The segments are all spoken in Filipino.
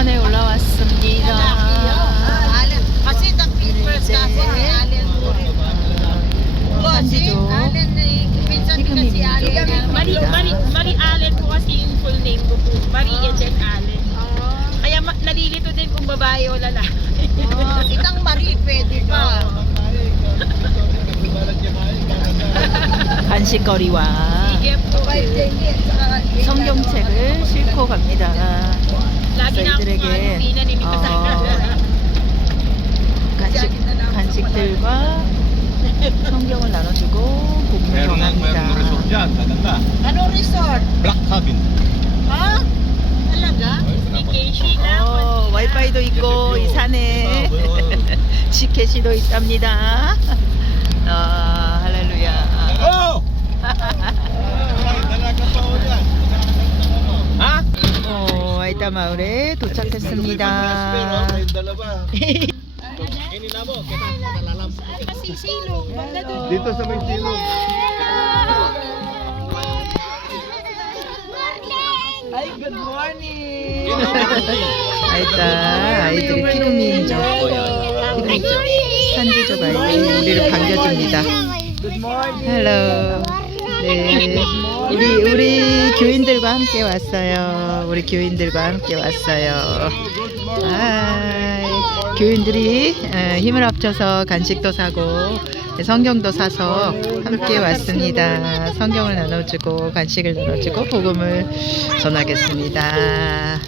산에 올라왔습니다. Kasi the papers kasi ni Allen 산지죠. minsan din si Allen. Marie Allen po kasi yung full name ko po. Marie Eden Allen. Kaya nalilito din kung babae o lalaki. Itang Marie, pwede pa. 간식거리와 Sige po. 성경책을 싣고 갑니다. Lagi na akong 저희들에게 pinanimita sa 간식들과 성경을 나눠주고 복음을 Meron ng 전합니다. resort dyan, maganda. Ano resort? Black Cabin. Ha? Talaga? Vacation na. 와이파이도 있고 이 산에 지켓이도 있답니다. 할렐루야. Oh! Dalaga pa o yan. Ha? 와이타 마을에 도착했습니다. Dalawa. Inilabo, kita nalalam. Kasi silong. Banda doon. Dito sa may silong. Ay, good morning! 아이따 아이들이 피그미인죠. 피그미죠. 산지조가 우리를 반겨줍니다. Good morning! 헬로. 네, 우리 교인들과 함께 왔어요. 우리 교인들과 함께 왔어요. 교인들이 힘을 합쳐서 간식도 사고 성경도 사서 함께 왔습니다. 성경을 나눠주고 간식을 나눠주고 복음을 전하겠습니다.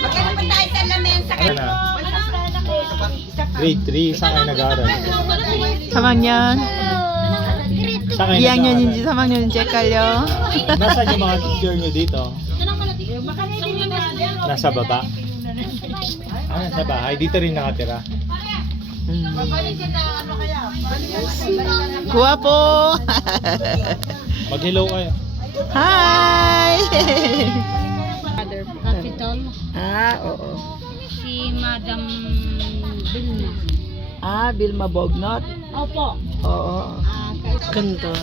Magkano pa tayo sa lamesa? Grade 3, saan kayo nag-aaral? 3학년, Saan kayo 2학년인지 3학년인지 헷갈려. Nasaan yung mga teacher nyo dito? Nasa baba? Nasa bahay. Dito rin nakatira. 구아뽀. Mag-hello kayo. Hi. Capital. Oo. Si Madam Vilna. Vilma Bognot. Opo. Oo. Ganda.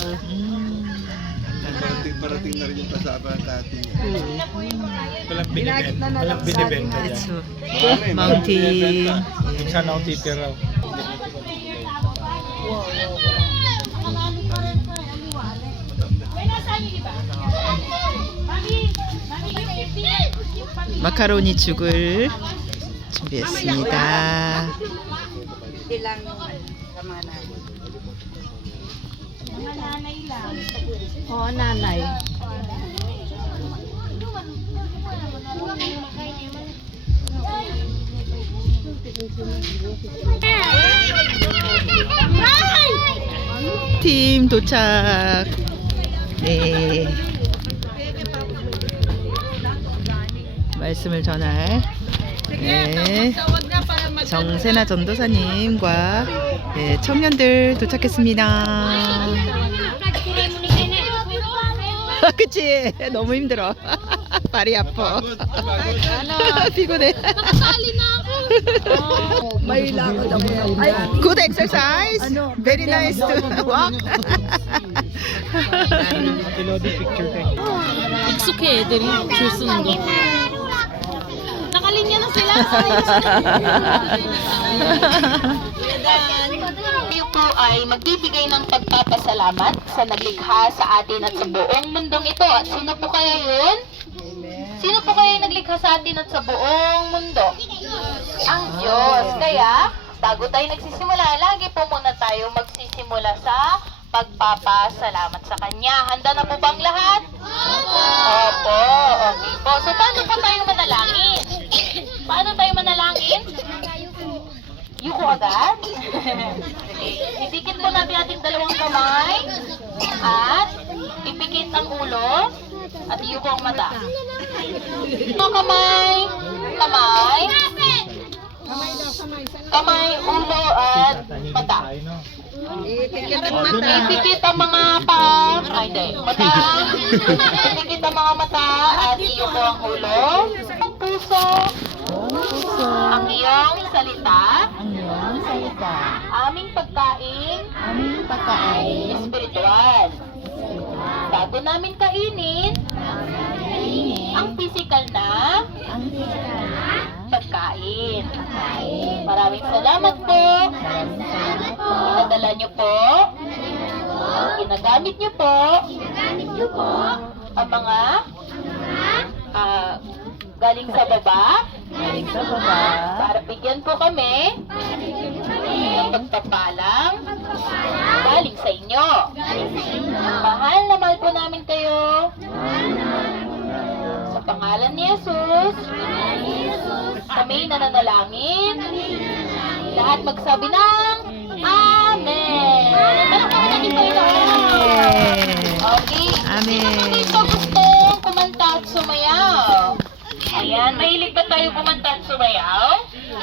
Parating na rin yung kasama natin. Walang binibenta. Walang binibenta dyan. So, mountain. Minsan ako titiraw. 마카로니 죽을 준비했습니다. Ilang kamanan? Oo, nanay. 팀 도착. 네. 말씀을 전할 정세나 전도사님과 청년들 도착했습니다. 그치? 너무 힘들어. 발이 아파. 피곤해. May lakad ako. Ay, Good exercise. Very nice to walk. Picture kayo. 익숙해 애들이 줄 쓰는 거. nakalinya na sila. Tayo po ay magbibigay ng pagpapasalamat sa naglikha sa atin at sa buong mundong ito. At sino po kaya yun? Sino po kaya yung naglikha sa atin at sa buong mundo? Ang Diyos. Kaya, bago tayo nagsisimula, lagi po muna tayo magsisimula sa pagpapasalamat sa Kanya. Handa na po bang lahat? Opo, okay po. So, paano po tayo manalangin? Paano tayo manalangin? Yuko agad? Ipikit po natin ating dalawang kamay at ipikit ang ulo at yuko ang mata. Ito kamay, kamay, kamay, ulo at mata. Ipikit ang mga paa, ay hindi, mata, ipikit ang mga mata at yuko ang ulo, ang puso, ang iyong salita, ang iyong salita, aming pagkain, aming pagkain, espiritual. Bago namin kainin ang physical na ang physical na pagkain. Maraming salamat po. maraming salamat po. Pinadala niyo po. Ginagamit niyo po ang mga galing sa baba Galing sa baba, para bigyan po kami ng pagpapalang galing sa inyo. Mahal na mahal po namin kayo. Sa pangalan ni Jesus, kami nananalangin. Lahat magsabi ng Amen. Palakpakan natin Panginoon. Okay. Amen. Sino po dito gustong kumanta at sumayaw? Ayan, mahilig ba tayo kumanta at sumayaw?